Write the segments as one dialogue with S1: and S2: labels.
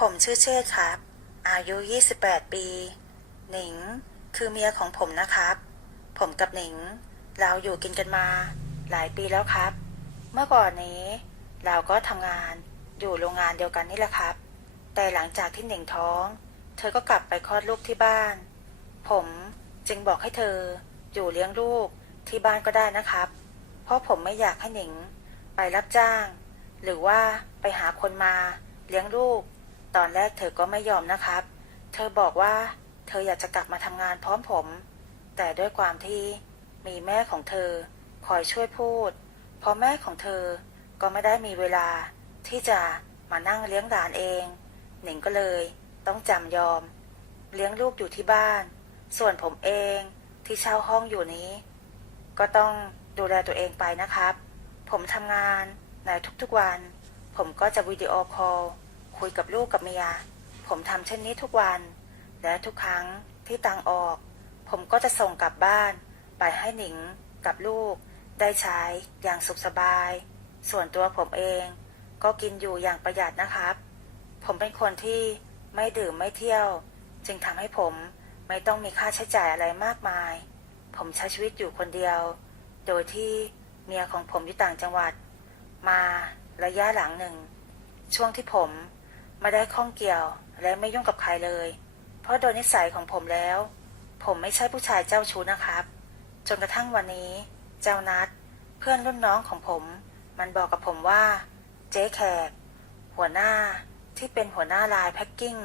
S1: ผมชื่อเชษครับ อายุ 28 ปี หนิง คือเมียของผมนะครับ ผมกับหนิง เราอยู่กินกันมา หลายปีแล้วครับ เมื่อก่อนนี้ เราก็ทำงานอยู่โรงงานเดียวกันนี่แหละครับ แต่หลังจากที่หนิงท้อง เธอก็กลับไปคลอดลูกที่บ้าน ผมจึงบอกให้เธออยู่เลี้ยงลูกที่บ้านก็ได้นะครับ เพราะผมไม่อยากให้หนิง ไปรับจ้าง หรือว่าไปหาคนมาเลี้ยงลูก ตอนแรกเธอก็ไม่ยอมนะครับ เธอบอกว่า เธออยากจะกลับมาทำงานพร้อมผม แต่ด้วยความที่มีแม่ของเธอ คอยช่วยพูดเพราะแม่ของเธอก็ไม่ได้มีเวลา ที่จะมานั่งเลี้ยงหลานเอง หนิงก็เลย ต้องจำยอม เลี้ยงลูกอยู่ที่บ้าน ส่วนผมเองที่เช่าห้องอยู่นี้ ก็ต้องดูแลตัวเองไปนะครับ ผมทำงานในทุกๆวัน ผมก็จะวิดีโอคอล คุยกับลูกกับเมีย ผมทำเช่นนี้ทุกวัน และทุกครั้งที่ตังออก ผมก็จะส่งกลับบ้าน ไปให้หนิงกับลูก ได้ใช้อย่างสุขสบาย ส่วนตัวผมเองก็กินอยู่อย่างประหยัดนะครับ ผมเป็นคนที่ไม่ดื่มไม่เที่ยว จึงทำให้ผมไม่ต้องมีค่าใช้จ่ายอะไรมากมาย ผมใช้ชีวิตอยู่คนเดียว โดยที่เมียของผมอยู่ต่างจังหวัด มาระยะหลังหนึ่ง ช่วงที่ผม ไม่ได้ข้องเกี่ยวและไม่ยุ่งกับใครเลย เพราะโดยนิสัยของผมแล้ว ผมไม่ใช่ผู้ชายเจ้าชู้นะครับ จนกระทั่งวันนี้ เจ้านัด เพื่อนรุ่นน้องของผม มันบอกกับผมว่า เจ๊แขก หัวหน้าที่เป็นหัวหน้าลายแพ็กกิ้ง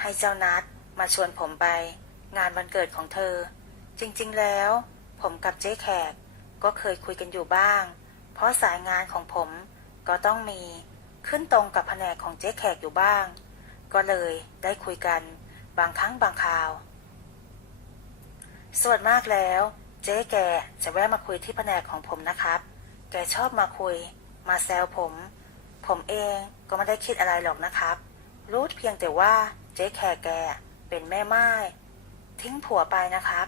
S1: ให้เจ้านัดมาชวนผมไป งานวันเกิดของเธอ จริงๆแล้ว ผมกับเจ๊แขกก็เคยคุยกันอยู่บ้าง เพราะสายงานของผมก็ต้องมี ขึ้นตรงกับแผนกของเจ๊แขกอยู่บ้าง ก็เลยได้คุยกันบางครั้งบางคราว ส่วนมากแล้ว เจ๊แกจะแวะมาคุยที่แผนกของผมนะครับ แกชอบมาคุย มาแซวผม ผมเองก็ไม่ได้คิดอะไรหรอกนะครับ รู้เพียงแต่ว่าเจ๊แขกแกเป็นแม่ไม้ทิ้งผัวไปนะครับ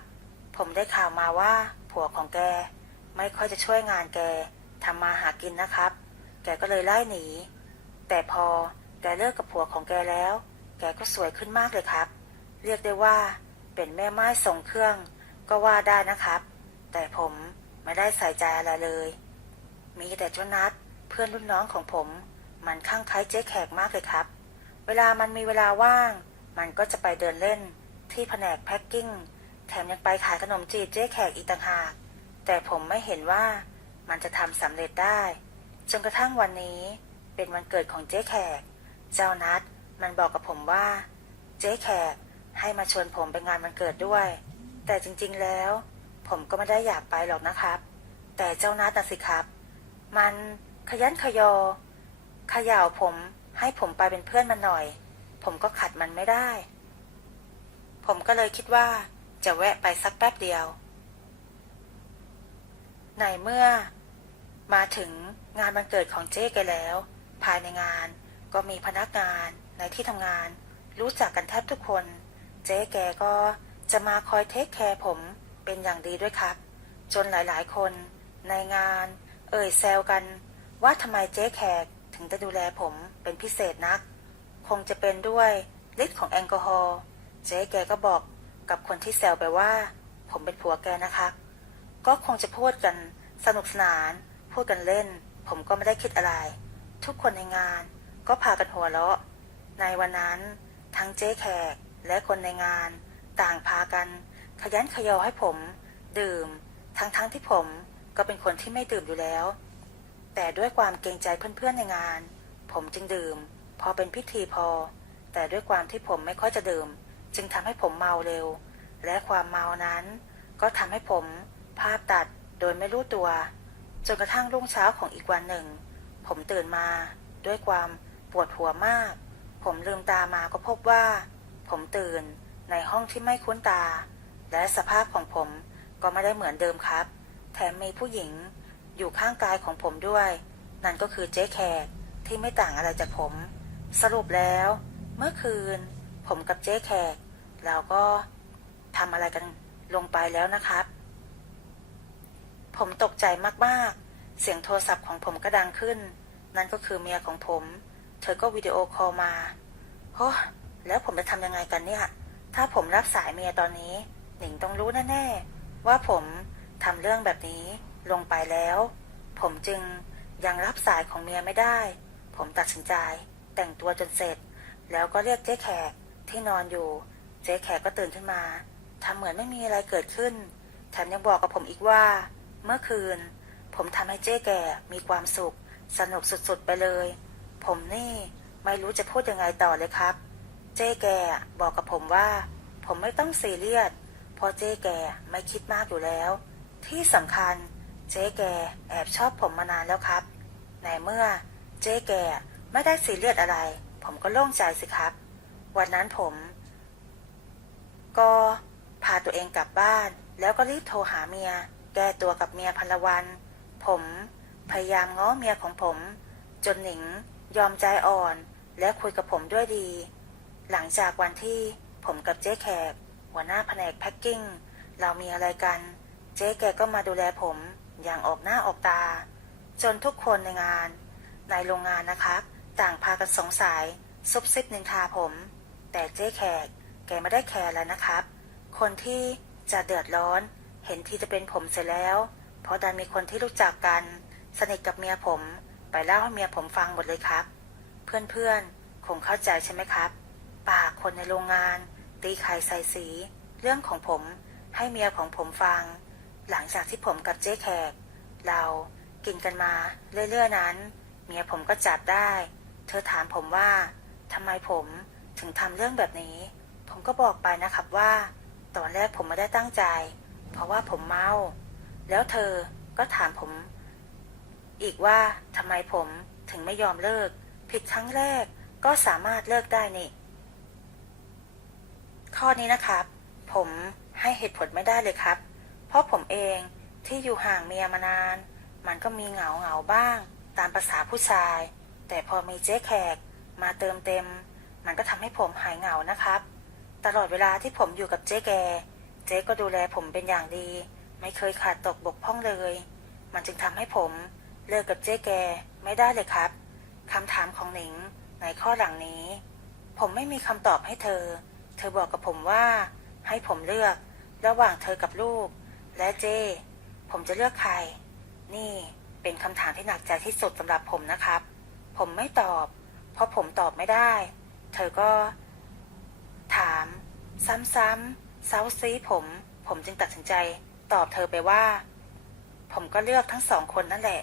S1: ผมได้ข่าวมาว่า ผัวของแก ไม่ค่อยจะช่วยงานแกทำมาหากินนะครับ แกก็เลยไล่หนี แต่พอแกเลิกกับผัวของแกแล้ว แกก็สวยขึ้นมากเลยครับ เรียกได้ว่าเป็นแม่ไม้ส่งเครื่องก็ว่าได้นะครับ แต่ผมไม่ได้ใส่ใจอะไรเลย มีแต่เจ้านัดเพื่อนรุ่นน้องของผม มันข้างคล้ายเจ๊แขกมากเลยครับ เวลามันมีเวลาว่าง มันก็จะไปเดินเล่นที่แผนกแพ็คกิ้ง แถมยังไปขายขนมจีบเจ๊แขกอีกต่างหาก แต่ผมไม่เห็นว่ามันจะทำสำเร็จได้ จนกระทั่งวันนี้ เป็นวันเกิดของเจ๊แขก เจ้านัดมันบอกกับผมว่า เจ๊แขกให้มาชวนผมไปงานวันเกิดด้วย แต่จริงๆแล้ว ผมก็ไม่ได้อยากไปหรอกนะครับ แต่เจ้านัดนะสิครับ มันขยันขยอขย่าผมให้ผมไปเป็นเพื่อนมันหน่อย ผมก็ขัดมันไม่ได้ ผมก็เลยคิดว่าจะแวะไปสักแป๊บเดียวในเมื่อ มาถึงงานวันเกิดของเจ๊แกแล้ว ภายในงานก็มีพนักงานในที่ทำงาน รู้จักกันแทบทุกคน เจ๊แกก็จะมาคอยเทคแคร์ผมเป็นอย่างดีด้วยครับ จนหลายๆ คนในงาน เอ่ยแซวกัน ว่าทำไมเจ๊แขกถึงจะดูแลผมเป็นพิเศษนัก คงจะเป็นด้วยฤทธิ์ของแอลกอฮอล์เจ๊แกก็บอกกับคนที่แซวไปว่า ผมเป็นผัวแกนะคะก็คงจะพูดกันสนุกสนาน พูดกันเล่น ผมก็ไม่ได้คิดอะไร ทุกคนในงานก็พากันหัวเราะ ในวันนั้นทั้งเจ๊แขกและคนในงาน ต่างพากัน ขยันขยอให้ผม ดื่ม ทั้งๆทที่ผมก็เป็นคนที่ไม่ดื่มอยู่แล้ว แต่ด้วยความเกรงใจเพื่อนๆในงาน ผมจึงดื่ม พอเป็นพิธีพอ แต่ด้วยความที่ผมไม่ค่อยจะดื่ม จึงทำให้ผมเมาเร็ว และความเมานั้น ก็ทำให้ผมภาพตัดโดยไม่รู้ตัว จนกระทั่งรุ่งเช้าของอีกวันหนึ่ง ผมตื่นมาด้วยความปวดหัวมาก ผมลืมตามาก็พบว่า ผมตื่นในห้องที่ไม่คุ้นตา และสภาพของผมก็ไม่ได้เหมือนเดิมครับ แถมมีผู้หญิงอยู่ข้างกายของผมด้วย นั่นก็คือเจ๊แขกที่ไม่ต่างอะไรจากผม สรุปแล้ว เมื่อคืน ผมกับเจ๊แขกเราก็ทำอะไรกันลงไปแล้วนะครับ ผมตกใจมากๆ เสียงโทรศัพท์ของผมก็ดังขึ้น นั่นก็คือเมียของผม เธอก็วิดีโอคอลมาโอ้แล้วผมจะทำยังไงกันเนี่ย ถ้าผมรับสายเมียตอนนี้ หนิงต้องรู้แน่ๆว่าผมทำเรื่องแบบนี้ลงไปแล้ว ผมจึงยังรับสายของเมียไม่ได้ ผมตัดสินใจ แต่งตัวจนเสร็จ แล้วก็เรียกเจ๊แขกที่นอนอยู่ เจ๊แขกก็ตื่นขึ้นมาทำเหมือนไม่มีอะไรเกิดขึ้น แถมยังบอกกับผมอีกว่า เมื่อคืน ผมทำให้เจ๊แก่มีความสุข สนุกสุดๆไปเลย ผมนี่ไม่รู้จะพูดยังไงต่อเลยครับ เจ๊แกบอกกับผมว่า ผมไม่ต้องซีเรียสเพราะเจ๊แกไม่คิดมากอยู่แล้ว ที่สำคัญเจ๊แกแอบชอบผมมานานแล้วครับในเมื่อเจ๊แกไม่ได้ซีเรียสอะไร ผมก็โล่งใจสิครับ วันนั้นผม ก็พาตัวเองกลับบ้าน แล้วก็รีบโทรหาเมีย แก้ตัวกับเมียพันละวัน ผมพยายามง้อเมียของผม จนหนิงยอมใจอ่อนและคุยกับผมด้วยดี หลังจากวันที่ผมกับเจ๊แขก หัวหน้าแผนกแพ็คกิ้ง เรามีอะไรกัน เจ๊แกก็มาดูแลผมอย่างออกหน้าออกตา จนทุกคนในงาน ในโรงงานนะครับ ต่างพากันสงสัยซุบซิบนินทาผม แต่เจ๊แขกแกไม่ได้แคร์แล้วนะครับ คนที่จะเดือดร้อน เห็นที่จะเป็นผมเสร็จแล้ว เพราะดันมีคนที่รู้จักกัน สนิทกับเมียผม ไปเล่าให้เมียผมฟังหมดเลยครับ เพื่อนๆคงเข้าใจใช่ไหมครับ ปากคนในโรงงาน ตีไข่ใส่สี เรื่องของผมให้เมียของผมฟัง หลังจากที่ผมกับเจ๊แขก เรากินกันมาเรื่อยๆนั้น เมียผมก็จับได้ เธอถามผมว่าทำไมผมถึงทำเรื่องแบบนี้ ผมก็บอกไปนะครับว่า ตอนแรกผมไม่ได้ตั้งใจ เพราะว่าผมเมา แล้วเธอก็ถามผม อีกว่าทำไมผมถึงไม่ยอมเลิก ผิดครั้งแรกก็สามารถเลิกได้นี่ ข้อนี้นะครับ ผมให้เหตุผลไม่ได้เลยครับ เพราะผมเองที่อยู่ห่างเมียมานาน มันก็มีเหงาเหงาบ้าง ตามภาษาผู้ชาย แต่พอมีเจ๊แขกมาเติมเต็ม มันก็ทำให้ผมหายเหงานะครับ ตลอดเวลาที่ผมอยู่กับเจ๊แก เจ๊ก็ดูแลผมเป็นอย่างดี ไม่เคยขาดตกบกพร่องเลย มันจึงทำให้ผมเลิกกับเจ๊แกไม่ได้เลยครับคำถามของหนิงในข้อหลังนี้ ผมไม่มีคำตอบให้เธอ เธอบอกกับผมว่า ให้ผมเลือกระหว่างเธอกับลูก และเจ้ผมจะเลือกใคร นี่เป็นคำถามที่หนักใจที่สุดสำหรับผมนะครับ ผมไม่ตอบ เพราะผมตอบไม่ได้ เธอก็ ถาม ซ้ำๆเซาซีผม ผมจึงตัดสินใจ ตอบเธอไปว่า ผมก็เลือกทั้งสองคนนั่นแหละ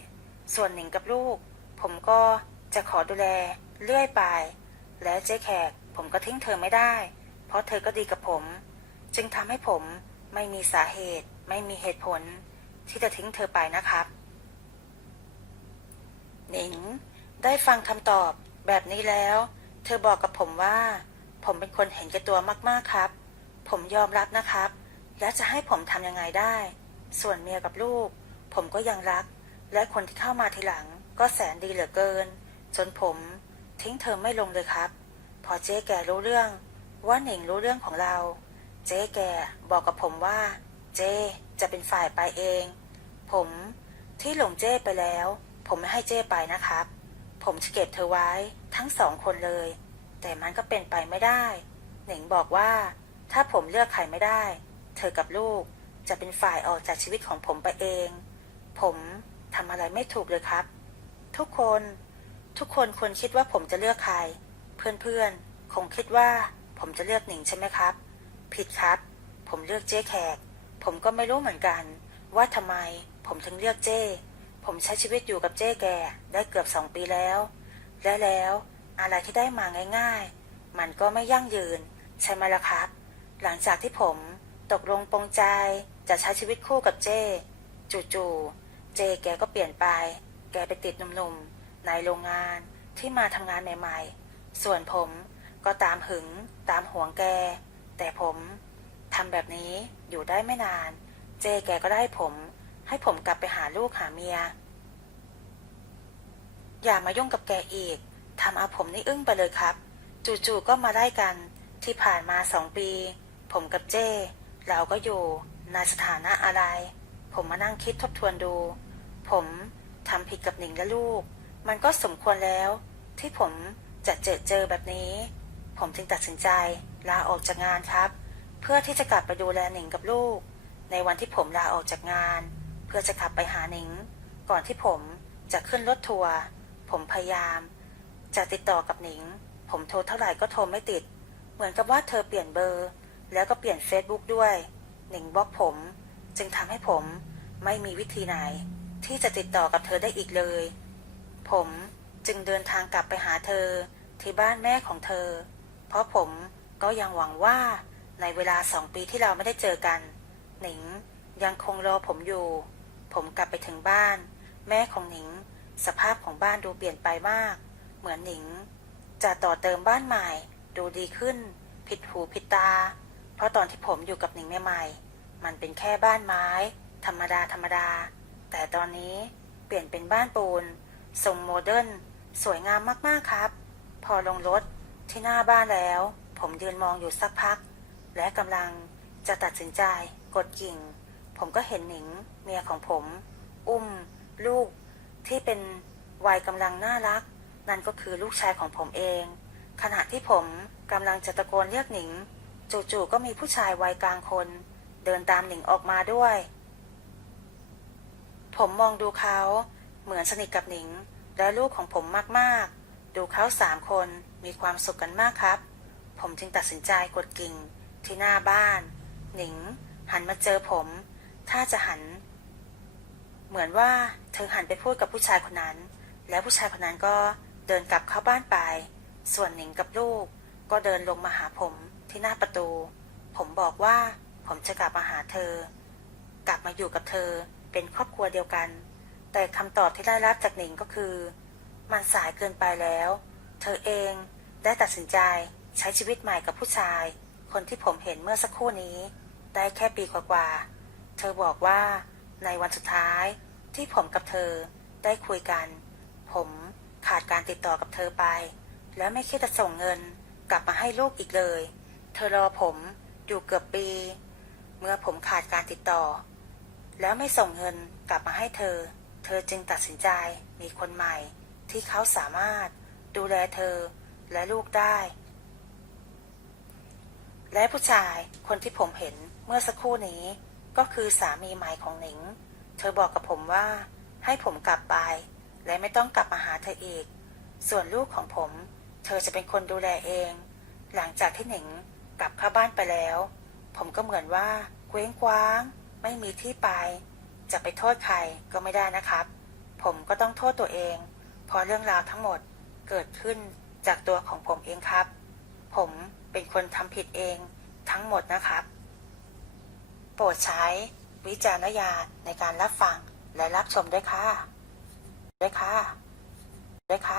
S1: ส่วนหนิงกับลูก ผมก็จะขอดูแลเรื่อยไป และเจ๊แขกผมก็ทิ้งเธอไม่ได้ เพราะเธอก็ดีกับผม จึงทำให้ผมไม่มีสาเหตุ ไม่มีเหตุผล ที่จะทิ้งเธอไปนะครับ หนิง ได้ฟังคำตอบแบบนี้แล้ว เธอบอกกับผมว่า ผมเป็นคนเห็นแก่ตัวมากๆครับ ผมยอมรับนะครับ และจะให้ผมทำยังไงได้ ส่วนเมียกับลูก ผมก็ยังรัก และคนที่เข้ามาทีหลัง ก็แสนดีเหลือเกิน จนผม ทิ้งเธอไม่ลงเลยครับ พอเจ๊แกรู้เรื่อง ว่าหนิงรู้เรื่องของเรา เจ๊แกบอกกับผมว่า เจ๊จะเป็นฝ่ายไปเอง ผมที่หลงเจ้ไปแล้ว ผมไม่ให้เจ้ไปนะครับ ผมจะเก็บเธอไว้ทั้งสองคนเลย แต่มันก็เป็นไปไม่ได้ หนิงบอกว่า ถ้าผมเลือกใครไม่ได้ เธอกับลูกจะเป็นฝ่ายออกจากชีวิตของผมไปเอง ผมทำอะไรไม่ถูกเลยครับ ทุกคนทุกคนควรคิดว่าผมจะเลือกใคร เพื่อนๆ คงคิดว่าผมจะเลือกหนิงใช่ไหมครับ ผิดครับ ผมเลือกเจ้แขก ผมก็ไม่รู้เหมือนกัน ว่าทำไมผมถึงเลือกเจ้ผมใช้ชีวิตอยู่กับเจ้แกได้เกือบสองปีแล้ว และแล้วอะไรที่ได้มาง่าย ๆ มันก็ไม่ยั่งยืน ใช่ไหมล่ะครับ หลังจากที่ผม ตกลงปรงใจจะใช้ชีวิตคู่กับเจ้จู่ๆเจแกก็เปลี่ยนไป แกไปติดหนุ่มๆ ในโรงงานที่มาทำงานใหม่ๆ ส่วนผมก็ตามหึงตามห่วงแก แต่ผมทำแบบนี้อยู่ได้ไม่นาน เจแกก็ได้ผม ให้ผมกลับไปหาลูกหาเมีย อย่ามายุ่งกับแกอีกทำเอาผมนี่อึ้งไปเลยครับ จู่ๆก็มาได้กันที่ผ่านมาสองปี ผมกับเจ้ เราก็อยู่ในสถานะอะไร ผมมานั่งคิดทบทวนดู ผมทำผิดกับหนิงและลูก มันก็สมควรแล้ว ที่ผมจะเจอเจอแบบนี้ผผมจึงตัดสินใจลาออกจากงานครับ เพื่อที่จะกลับไปดูแลหนิงกับลูก ในวันที่ผมลาออกจากงาน เพื่อจะขับไปหาหนิง ก่อนที่ผมจะขึ้นรถทัวร์ผมพยายาม จะติดต่อกับหนิง ผมโทรเท่าไหร่ก็โทรไม่ติด เหมือนกับว่าเธอเปลี่ยนเบอร์ แล้วก็เปลี่ยนเฟซบุ๊กด้วย หนิงบล็อกผม จึงทำให้ผมไม่มีวิธีไหน ที่จะติดต่อกับเธอได้อีกเลย ผมจึงเดินทางกลับไปหาเธอที่บ้านแม่ของเธอ เพราะผมก็ยังหวังว่าในเวลาสองปีที่เราไม่ได้เจอกัน หนิงยังคงรอผมอยู่ ผมกลับไปถึงบ้าน แม่ของหนิง สภาพของบ้านดูเปลี่ยนไปมาก เหมือนหนิง จะต่อเติมบ้านใหม่ ดูดีขึ้น ผิดหูผิดตา ราะตอนที่ผมอยู่กับหนิงใหม่ๆมันเป็นแค่บ้านไม้ ธรรมดาธรรมดา แต่ตอนนี้เปลี่ยนเป็นบ้านปูนทรงโมเดิร์นสวยงามมากๆครับ พอลงรถที่หน้าบ้านแล้ว ผมยืนมองอยู่สักพัก และกำลังจะตัดสินใจกดกิ่ง ผมก็เห็นหนิงเมียของผม อุ้ม ลูก ที่เป็นวัยกำลังน่ารัก นั่นก็คือลูกชายของผมเอง ขณะที่ผมกำลังจะตะโกนเรียกหนิง จู่ๆก็มีผู้ชายวัยกลางคน เดินตามหนิงออกมาด้วย ผมมองดูเขาเหมือนสนิทกับหนิง และลูกของผมมากๆ ดูเขาสามคนมีความสุขกันมากครับ ผมจึงตัดสินใจกดกิ่งที่หน้าบ้าน หนิง หันมาเจอผม ถ้าจะหัน เหมือนว่าเธอหันไปพูดกับผู้ชายคนนั้น แล้วผู้ชายคนนั้นก็เดินกลับเข้าบ้านไป ส่วนหนิงกับลูกก็เดินลงมาหาผม ที่หน้าประตู ผมบอกว่าผมจะกลับมาหาเธอ กลับมาอยู่กับเธอเป็นครอบครัวเดียวกัน แต่คำตอบที่ได้รับจากหนิงก็คือ มันสายเกินไปแล้ว เธอเองได้ตัดสินใจใช้ชีวิตใหม่กับผู้ชาย คนที่ผมเห็นเมื่อสักครู่นี้ ได้แค่ปีกว่าๆ เธอบอกว่าในวันสุดท้ายที่ผมกับเธอได้คุยกัน ผมขาดการติดต่อกับเธอไป แล้วไม่คิดจะส่งเงินกลับมาให้ลูกอีกเลย เธอรอผมอยู่เกือบปี เมื่อผมขาดการติดต่อ แล้วไม่ส่งเงินกลับมาให้เธอ เธอจึงตัดสินใจมีคนใหม่ ที่เขาสามารถดูแลเธอและลูกได้ และผู้ชายคนที่ผมเห็นเมื่อสักครู่นี้ก็คือสามีใหม่ของหนิง เธอบอกกับผมว่า ให้ผมกลับไป และไม่ต้องกลับมาหาเธออีก ส่วนลูกของผม เธอจะเป็นคนดูแลเอง หลังจากที่หนิง กลับเข้าบ้านไปแล้ว ผมก็เหมือนว่าเคว้งคว้าง ไม่มีที่ไป จะไปโทษใครก็ไม่ได้นะครับ ผมก็ต้องโทษตัวเองเพราะเรื่องราวทั้งหมดเกิดขึ้นจากตัวของผมเองครับ ผมเป็นคนทำผิดเองทั้งหมดนะครับ โปรดใช้วิจารณญาณในการรับฟังและรับชมด้วยค่ะ ด้วยค่ะ ด้วยค่ะ